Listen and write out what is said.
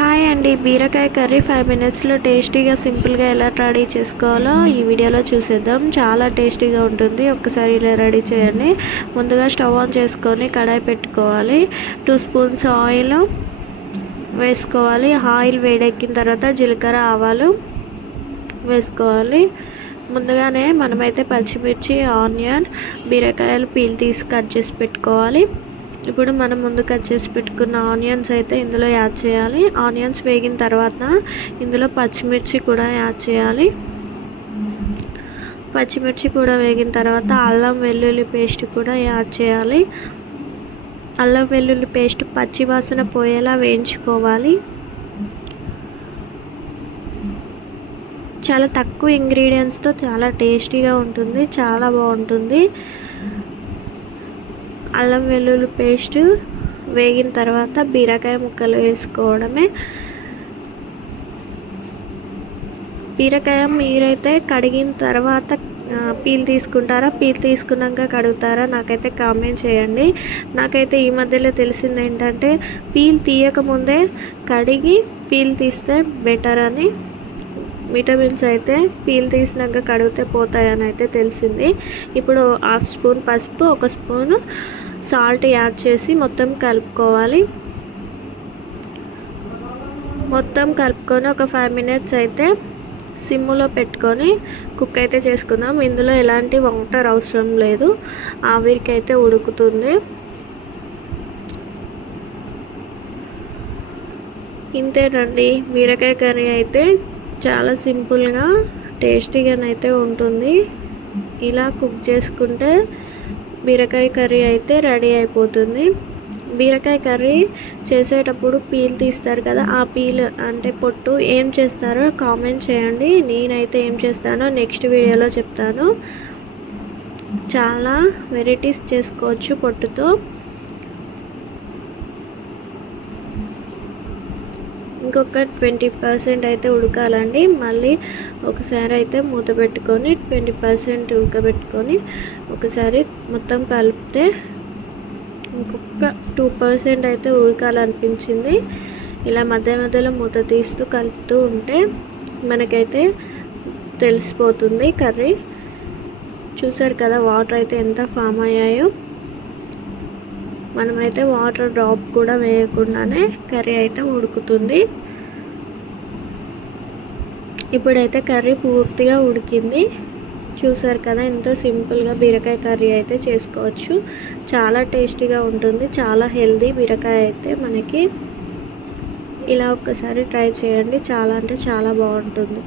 Hi అండి. బీరకాయ curry five మినిట్స్లో టేస్టీగా సింపుల్గా ఎలా రెడీ చేసుకోవాలో ఈ వీడియోలో చూసేద్దాం. చాలా టేస్టీగా ఉంటుంది. ఒక్కసారి ఇలా రెడీ చేయండి. ముందుగా స్టవ్ ఆన్ చేసుకొని కడాయి పెట్టుకోవాలి. టూ స్పూన్స్ ఆయిల్ వేసుకోవాలి. ఆయిల్ వేడెక్కిన తర్వాత జీలకర్ర ఆవాలు వేసుకోవాలి. ముందుగానే మనమైతే పచ్చిమిర్చి ఆనియన్ బీరకాయలు పీల్ తీసి కట్ చేసి పెట్టుకోవాలి. ఇప్పుడు మనం ముందు కట్ చేసి పెట్టుకున్న ఆనియన్స్ అయితే ఇందులో యాడ్ చేయాలి. ఆనియన్స్ వేగిన తర్వాత ఇందులో పచ్చిమిర్చి కూడా యాడ్ చేయాలి. పచ్చిమిర్చి కూడా వేగిన తర్వాత అల్లం వెల్లుల్లి పేస్ట్ కూడా యాడ్ చేయాలి. అల్లం వెల్లుల్లి పేస్ట్ పచ్చి వాసన పోయేలా వేయించుకోవాలి. చాలా తక్కువ ఇంగ్రీడియంట్స్తో చాలా టేస్టీగా ఉంటుంది చాలా బాగుంటుంది. అల్లం వెల్లుల్లి పేస్ట్ వేగిన తర్వాత బీరకాయ ముక్కలు వేసుకోవడమే. బీరకాయ మీరైతే కడిగిన తర్వాత పీల్ తీసుకుంటారా? పీల్ తీసుకున్నాక కడుగుతారా? నాకైతే కామెంట్ చేయండి. నాకైతే ఈ మధ్యలో తెలిసింది ఏంటంటే పీల్ తీయకముందే కడిగి పీల్ తీస్తే బెటర్ అని విటమిన్స్ అయితే పీల్ తీసినాక కడిగితే పోతాయని అయితే తెలిసింది. ఇప్పుడు హాఫ్ స్పూన్ పసుపు ఒక స్పూన్ సాల్ట్ యాడ్ చేసి మొత్తం కలుపుకోవాలి. మొత్తం కలుపుకొని ఒక ఫైవ్ మినిట్స్ అయితే సిమ్లో పెట్టుకొని కుక్ అయితే చేసుకుందాం. ఇందులో ఎలాంటి వాటర్ అవసరం లేదు. ఆవిరికి అయితే ఉడుకుతుంది. ఇంతేనండి. బీరకాయ కర్రీ అయితే చాలా సింపుల్గా టేస్టీగానైతే ఉంటుంది. ఇలా కుక్ చేసుకుంటే బీరకాయ కర్రీ అయితే రెడీ అయిపోతుంది. బీరకాయ కర్రీ చేసేటప్పుడు పీల్ తీస్తారు కదా ఆ పీల్ అంటే పొట్టు ఏం చేస్తారో కామెంట్ చేయండి. నేనైతే ఏం చేస్తానో నెక్స్ట్ వీడియోలో చెప్తాను. చాలా వెరైటీస్ చేసుకోవచ్చు పొట్టుతో. ఇంకొక ట్వంటీ పర్సెంట్ అయితే ఉడకాలండి. మళ్ళీ ఒకసారి అయితే మూత పెట్టుకొని ట్వంటీ పర్సెంట్ ఉడకబెట్టుకొని ఒకసారి మొత్తం కలిపితే ఇంకొక టూ పర్సెంట్ అయితే ఉడకాలనిపించింది. ఇలా మధ్య మధ్యలో మూత తీస్తూ కలుపుతూ ఉంటే మనకైతే తెలిసిపోతుంది కర్రీ. చూసారు కదా వాటర్ అయితే ఎంత ఫామ్ అయ్యాయో. మనమైతే వాటర్ డ్రాప్ కూడా వేయకుండానే కర్రీ అయితే ఉడుకుతుంది. ఇప్పుడైతే కర్రీ పూర్తిగా ఉడికింది. చూసారు కదా ఎంతో సింపుల్గా బీరకాయ కర్రీ అయితే చేసుకోవచ్చు. చాలా టేస్టీగా ఉంటుంది చాలా హెల్దీ బీరకాయ అయితే మనకి. ఇలా ఒక్కసారి ట్రై చేయండి చాలా అంటే చాలా బాగుంటుంది.